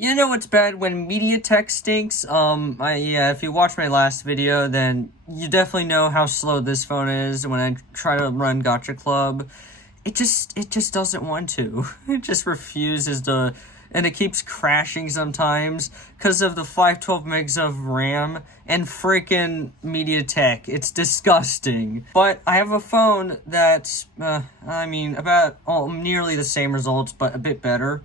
You know what's bad? When MediaTek stinks, yeah, if you watched my last video, then you definitely know how slow this phone is. When I try to run Gotcha Club, it just doesn't want to. It just refuses to, and it keeps crashing sometimes because of the 512 megs of RAM and freaking MediaTek. It's disgusting. But I have a phone that's, about nearly the same results, but a bit better.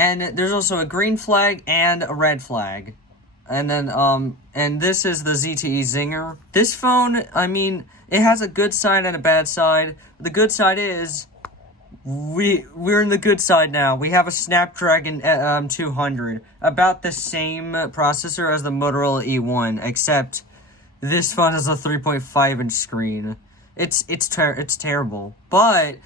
And there's also a green flag and a red flag. And then, and this is the ZTE Zinger. This phone, it has a good side and a bad side. The good side is, we're in the good side now. We have a Snapdragon 200, about the same processor as the Motorola E1, except this phone has a 3.5-inch screen. It's terrible. But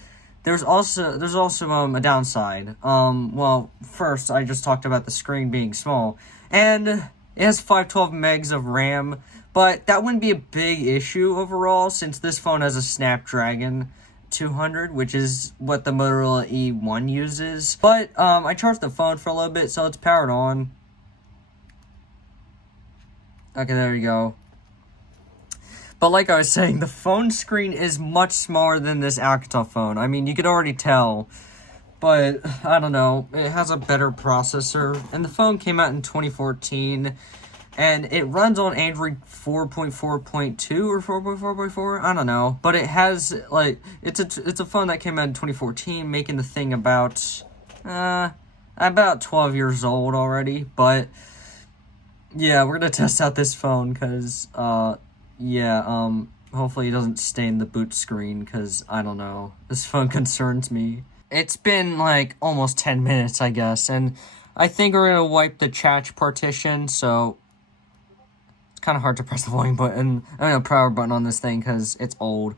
there's also a downside. Well, first I just talked about the screen being small, and it has 512 megs of RAM, but that wouldn't be a big issue overall since this phone has a Snapdragon 200, which is what the Motorola E1 uses. But I charged the phone for a little bit, so it's powered on. Okay, there you go. But like I was saying, the phone screen is much smaller than this Alcatel phone. I mean, you could already tell. But, I don't know, it has a better processor. And the phone came out in 2014. And it runs on Android 4.4.2 or 4.4.4? I don't know. But it has, it's a phone that came out in 2014, making the thing about 12 years old already. But, yeah, we're gonna test out this phone, because, hopefully it doesn't stain the boot screen, because, I don't know, this phone concerns me. It's been, almost 10 minutes, I guess, and I think we're gonna wipe the chat partition, so it's kind of hard to press the volume button, power button on this thing, because it's old.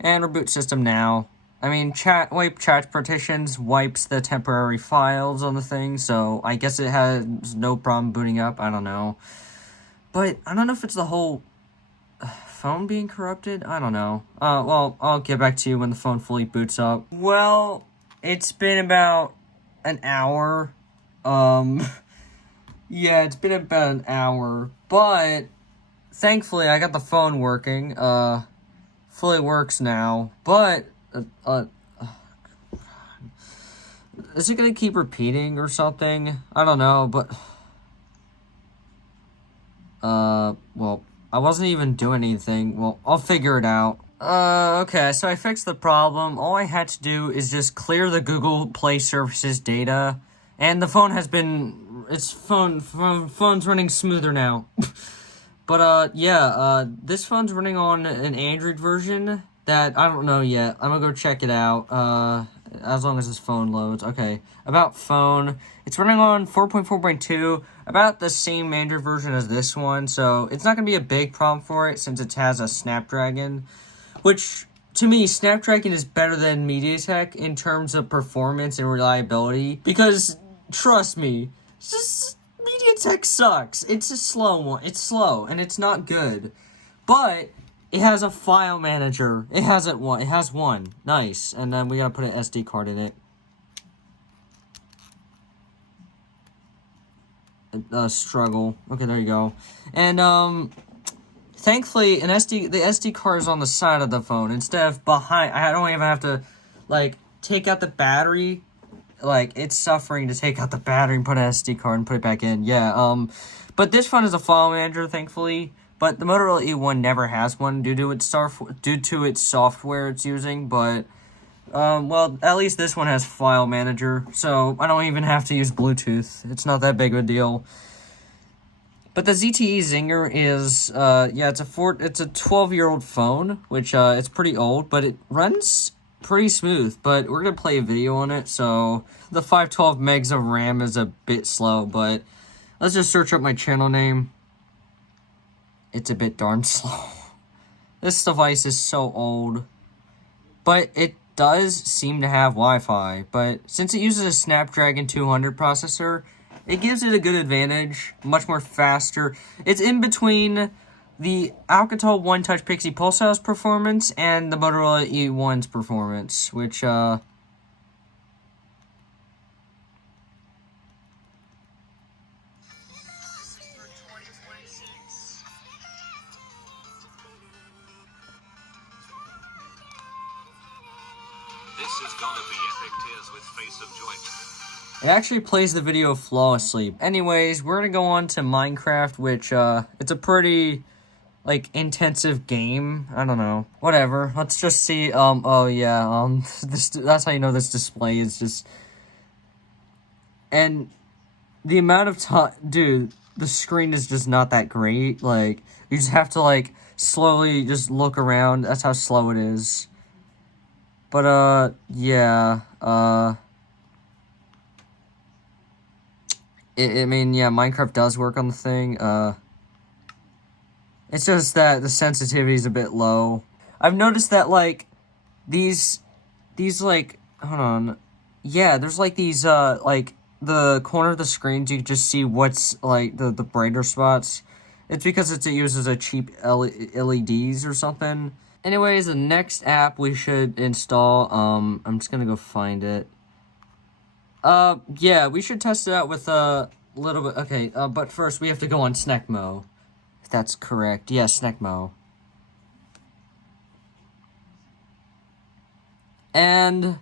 And reboot system now. Wipe chat partitions wipes the temporary files on the thing, so I guess it has no problem booting up, I don't know. But I don't know if it's the whole phone being corrupted? I don't know. Well, I'll get back to you when the phone fully boots up. Well, it's been about an hour. Yeah, it's been about an hour. But, thankfully, I got the phone working. Fully works now. But, is it gonna keep repeating or something? I don't know, but... well... I wasn't even doing anything. Well, I'll figure it out. Okay, so I fixed the problem. All I had to do is just clear the Google Play Services data, and the phone has been, phone's running smoother now. But, this phone's running on an Android version that I don't know yet. I'm gonna go check it out, as long as this phone loads. Okay, about phone. It's running on 4.4.2, about the same Android version as this one, so it's not going to be a big problem for it since it has a Snapdragon, which, to me, Snapdragon is better than MediaTek in terms of performance and reliability, because, trust me, MediaTek sucks. It's a slow one. It's slow, and it's not good, but it has a file manager. It has one. Nice. And then we gotta put an SD card in it. Struggle. Okay, there you go. And, thankfully, the SD card is on the side of the phone instead of behind. I don't even have to, take out the battery. It's suffering to take out the battery and put an SD card and put it back in. Yeah, but this phone is a file manager, thankfully. But the Motorola E1 never has one due to its software it's using, but, well, at least this one has file manager, so I don't even have to use Bluetooth. It's not that big of a deal. But the ZTE Zinger is, it's a 12-year-old phone, which, it's pretty old, but it runs pretty smooth. But we're gonna play a video on it, so the 512 megs of RAM is a bit slow, but let's just search up my channel name. It's a bit darn slow. This device is so old. But it does seem to have Wi-Fi. But since it uses a Snapdragon 200 processor, it gives it a good advantage. Much more faster. It's in between the Alcatel One Touch Pixie Pulse's performance and the Motorola E1's performance. Which, is gonna be epic tears with face of joy. It actually plays the video flawlessly. Anyways, we're gonna go on to Minecraft, which, it's a pretty, like, intensive game. I don't know. Whatever. Let's just see, oh yeah, that's how you know this display is just... And the amount of time... Dude, the screen is just not that great. Like, you just have to, like, slowly just look around. That's how slow it is. But, yeah, I mean, yeah, Minecraft does work on the thing, it's just that the sensitivity is a bit low. I've noticed that, like, these, like, hold on, yeah, there's, like, these, like, the corner of the screens, you can just see what's, like, the brighter spots. It's because it uses a cheap LEDs or something. Anyways, the next app we should install, I'm just gonna go find it. Yeah, we should test it out with a little bit, okay, but first we have to go on SNECMO. If that's correct, yeah, SNECMO. And,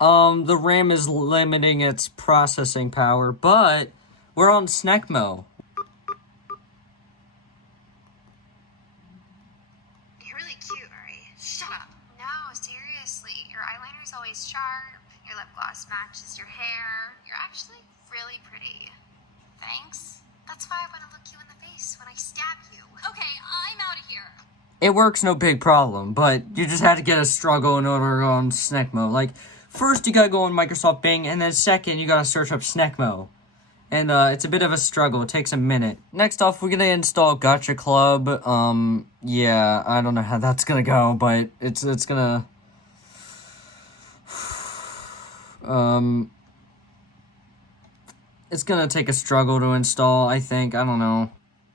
the RAM is limiting its processing power, but we're on SNECMO. You're really cute, Ari. Shut up. No, seriously. Your eyeliner's always sharp. Your lip gloss matches your hair. You're actually really pretty. Thanks. That's why I want to look you in the face when I stab you. Okay, I'm out of here. It works, no big problem, but you just had to get a struggle in order to go on SNECMO. Like, first you gotta go on Microsoft Bing, and then second you gotta search up SNECMO. And, it's a bit of a struggle. It takes a minute. Next off, we're gonna install Gotcha Club. Yeah, I don't know how that's gonna go, but it's gonna... It's gonna take a struggle to install, I think. I don't know.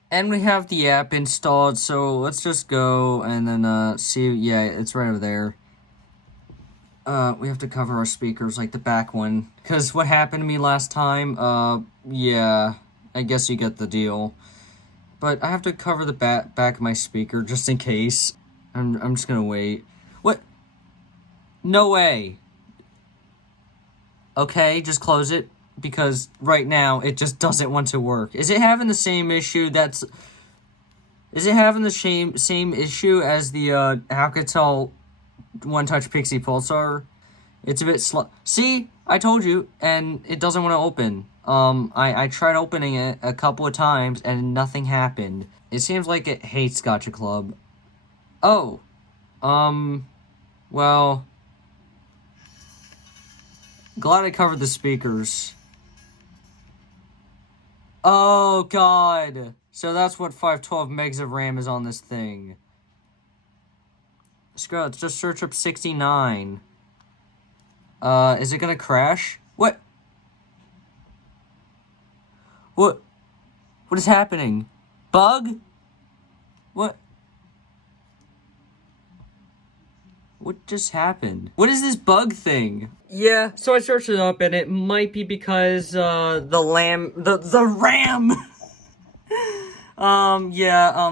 And we have the app installed, so let's just go and then, see. Yeah, it's right over there. We have to cover our speakers, like the back one. Because what happened to me last time, yeah, I guess you get the deal. But I have to cover the back of my speaker, just in case. I'm just gonna wait. What? No way. Okay, just close it. Because right now, it just doesn't want to work. Is it having the same issue Is it having the same issue as the, Alcatel One Touch Pixie Pulsar? It's a bit slow. See? I told you, and it doesn't want to open. I tried opening it a couple of times, and nothing happened. It seems like it hates Gotcha Club. Oh. Well... Glad I covered the speakers. Oh, God. So that's what 512 megs of RAM is on this thing. Screw it, let's just search up 69. Is it gonna crash? What? What is happening? Bug? What? What just happened? What is this bug thing? Yeah, so I searched it up, and it might be because, the RAM!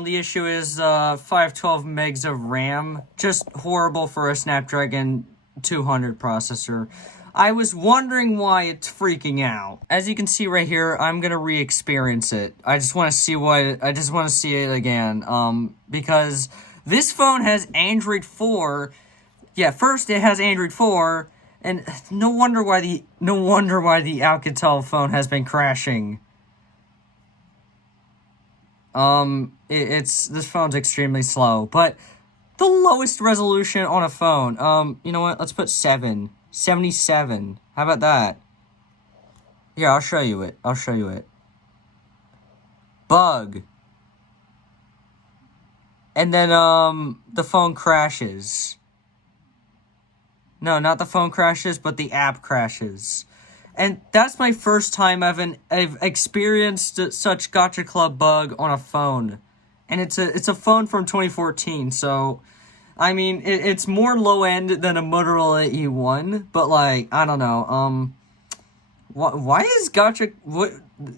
The issue is, 512 megs of RAM. Just horrible for a Snapdragon 200 processor. I was wondering why it's freaking out. As you can see right here, I'm gonna re-experience it. I just want to see it again, because this phone has Android 4. Yeah, first it has Android 4, and no wonder why the Alcatel phone has been crashing. This phone's extremely slow, but the lowest resolution on a phone, you know what, let's put 77. How about that? Here, I'll show you it. Bug. And then, the phone crashes. No, not the phone crashes, but the app crashes. And that's my first time I've experienced such Gotcha Club bug on a phone. And it's a phone from 2014, so... I mean, it's more low-end than a Motorola E1, but, like, I don't know, why is Gotcha...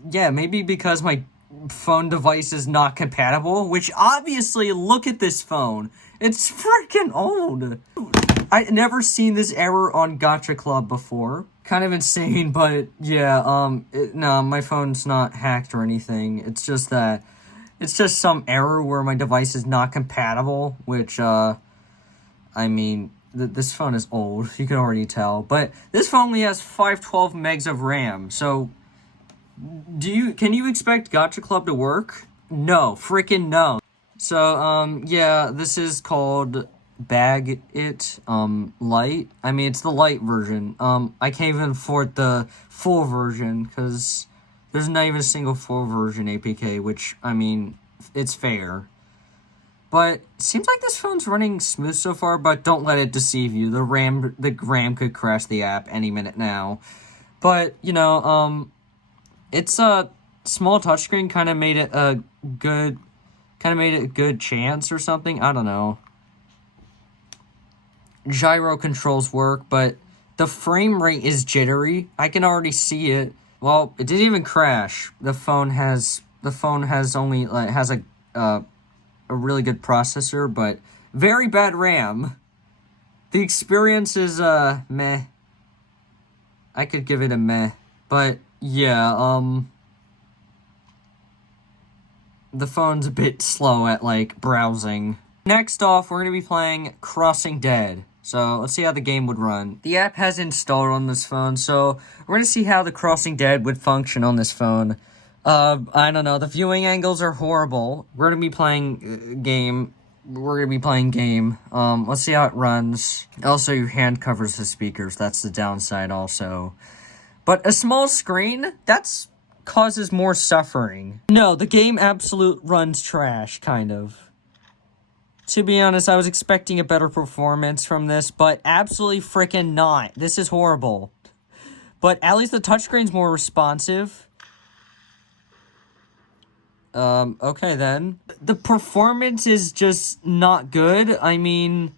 Yeah, maybe because my phone device is not compatible, which obviously, look at this phone. It's freaking old. I never seen this error on Gacha Club before. Kind of insane, but yeah, no, my phone's not hacked or anything. It's just that, it's just some error where my device is not compatible, which, I mean, this phone is old, you can already tell. But this phone only has 512 megs of RAM, so can you expect Gacha Club to work? No, freaking no. So, yeah, this is called Bag It, Lite. I mean, it's the light version. I can't even afford the full version, because there's not even a single full version APK, which, I mean, it's fair. But, seems like this phone's running smooth so far, but don't let it deceive you. The RAM could crash the app any minute now. But, you know, it's a small touchscreen, kind of made it a good chance or something. I don't know. Gyro controls work, but the frame rate is jittery. I can already see it. Well, it didn't even crash. The phone has only has a really good processor, but very bad RAM. The experience is meh. I could give it a meh, but yeah, the phone's a bit slow at, like, browsing. Next off, we're going to be playing Crossing Dead. So, let's see how the game would run. The app has installed on this phone, so we're going to see how the Crossing Dead would function on this phone. I don't know, the viewing angles are horrible. We're going to be playing game. Let's see how it runs. Also, your hand covers the speakers. That's the downside also. But a small screen, that's causes more suffering. No, the game absolute runs trash, kind of. To be honest, I was expecting a better performance from this, but absolutely freaking not. This is horrible. But at least the touchscreen's more responsive. Okay then. The performance is just not good. I mean,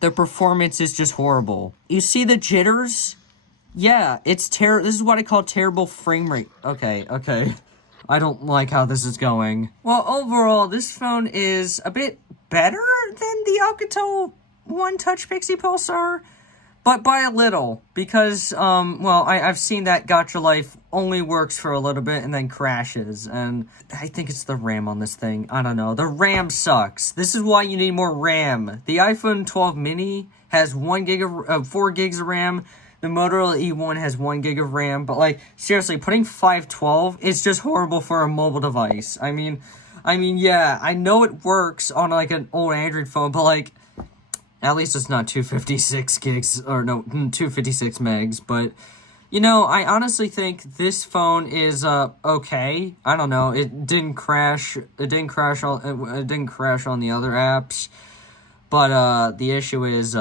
the performance is just horrible. You see the jitters? Yeah, it's this is what I call terrible frame rate. Okay. I don't like how this is going. Well, overall, this phone is a bit better than the Alcatel One Touch Pixie Pulsar, but by a little, because, well, I've seen that Gacha Life only works for a little bit and then crashes, and I think it's the RAM on this thing. I don't know. The RAM sucks. This is why you need more RAM. The iPhone 12 mini has 4 gigs of RAM. The Motorola E1 has 1 gig of RAM, but, like, seriously, putting 512 is just horrible for a mobile device. I mean, yeah, I know it works on, like, an old Android phone, but, like, at least it's not 256 gigs, or no, 256 megs, but, you know, I honestly think this phone is, okay. I don't know, it didn't crash on the other apps, but, the issue is,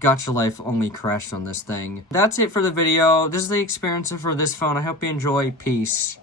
Gacha Life only crashed on this thing. That's it for the video. This is the experience for this phone. I hope you enjoy. Peace.